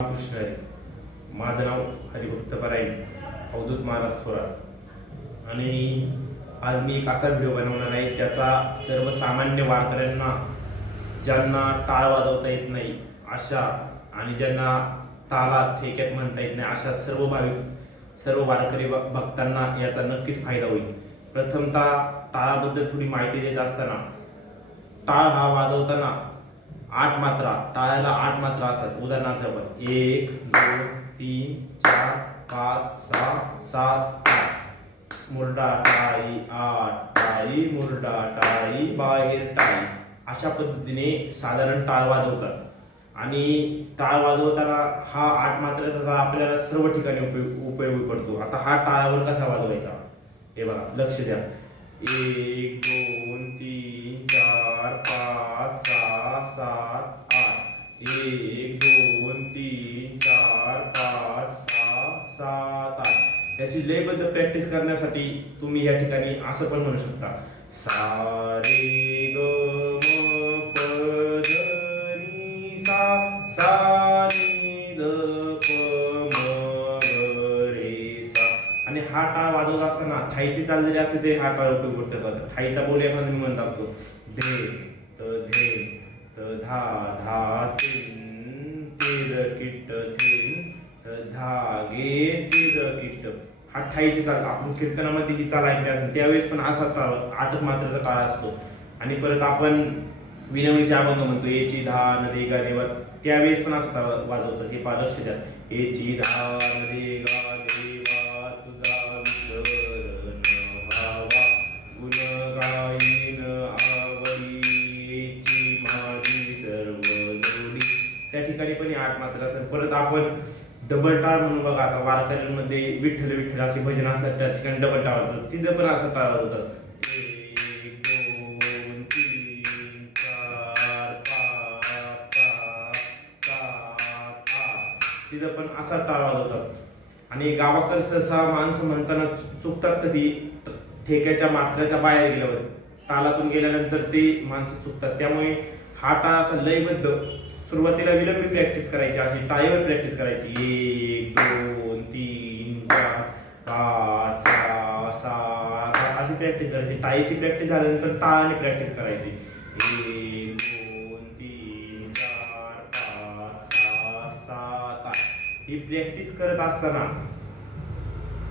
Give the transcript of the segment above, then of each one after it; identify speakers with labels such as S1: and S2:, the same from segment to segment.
S1: कृष्ण आहे माझं नाव हरिभक्त पराई अवधूत महाराज थोरात. आणि आज मी एक असा व्हिडिओ बनवणार आहे त्याचा सर्वसामान्य वारकऱ्यांना ज्यांना टाळ वाजवता येत नाही अशा आणि ज्यांना ताला ठेक्यात म्हणता येत नाही अशा सर्व भाविक सर्व वारकरी भक्तांना याचा नक्कीच फायदा होईल. प्रथमतः टाळाबद्दल थोडी माहिती देत असताना टाळ हा वाजवताना आठ मात्रा टाळ्याला आठ मात्रा असतात. उदाहरणार्थ आपण एक दोन तीन चार पाच सहा सात आठ. मुरडा टाळी आठ. टाळी मुरडा टाळी बाहेर टाळी. अशा पद्धतीने साधारण टाळ वाजवतात. आणि टाळ वाजवताना हा आठ मात्रेचा आपल्याला सर्व ठिकाणी उपयोग उपयोगी पडतो. आता हा टाळावर कसा वाजवायचा? हे बघा लक्ष द्या. एक दोन तीन चार पाच सहा सात आठ. एक दोन तीन चार पाच सहा सात आठ. याची लयबद्ध प्रॅक्टिस करण्यासाठी तुम्ही या ठिकाणी असं पण म्हणू शकता. सा असताना चाल जरी असली तरी हा टाळ उपयोग करतो बघा. ठाईचा बोल एखादा मी म्हणत असतो. धे त धे त धा धा तीन तेर किट थेन त धागे तेर किट. हा ठाईची चाल आपण कीर्तनामध्ये ही चाल ऐकली असेल त्यावेळेस पण असा टाळ आठच मात्राचा काळ असतो. आणि परत आपण विनवणीचे अभंग म्हणतो एची धा नदी गा देवा त्यावेळेस पण असा टाळ वाजवतो. हे पा लक्ष द्या. एची धा नदी आवडीची माझी सर्व जोडी. त्या ठिकाणी पण आठ मात्र असेल परत आपण डबल टाळ म्हणून बघा आता वारकऱ्यांमध्ये विठ्ठल विठ्ठल असे भजन असतात. त्या ठिकाणी डबल टाळ होतात. तिथं पण असं टाळ होतं दोन तीन चार तिथं पण असा टाळा होता. आणि गावाकडे सहसा माणसं म्हणताना चुकतात कधी? ठेक्याच्या मात्र्याच्या बाहेर गेल्यावर. तालातून गेल्यानंतर ते माणसं चुकतात. त्यामुळे हा टाळ असा लयबद्ध सुरुवातीला विलंबी प्रॅक्टिस करायची अशी टायवर प्रॅक्टिस करायची. एक दोन तीन चार पाच सहा सात अशी प्रॅक्टिस करायची. टाळीची प्रॅक्टिस झाल्यानंतर टाळाने प्रॅक्टिस करायची. एक दोन तीन चार पाच सहा सात आठ. ही प्रॅक्टिस करत असताना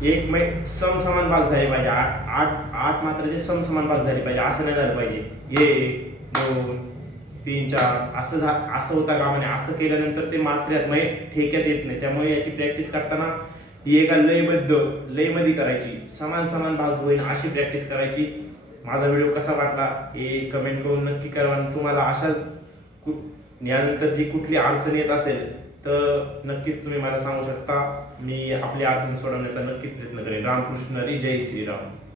S1: एक मै समसमान भाग झाले पाहिजे. आठ आठ आठ मात्राचे समसमान भाग झाले पाहिजे. असं नाही झालं पाहिजे. एक दोन तीन चार असं झा असं होता का म्हणे असं केल्यानंतर ते मात्र्यात म्हणजे ठेक्यात येत नाही. त्यामुळे याची प्रॅक्टिस करताना ही एका लयबद्ध लयमध्ये करायची. समान समान भाग होईल अशी प्रॅक्टिस करायची. माझा व्हिडिओ कसा वाटला हे कमेंट करून नक्की करा आणि तुम्हाला अशा कु- यानंतर जी कुठली अडचण येत असेल तर नक्कीच तुम्ही मला सांगू शकता मी आपली अडचण सोडवण्याचा नक्कीच प्रयत्न करेन. रामकृष्ण हरी जय श्रीराम.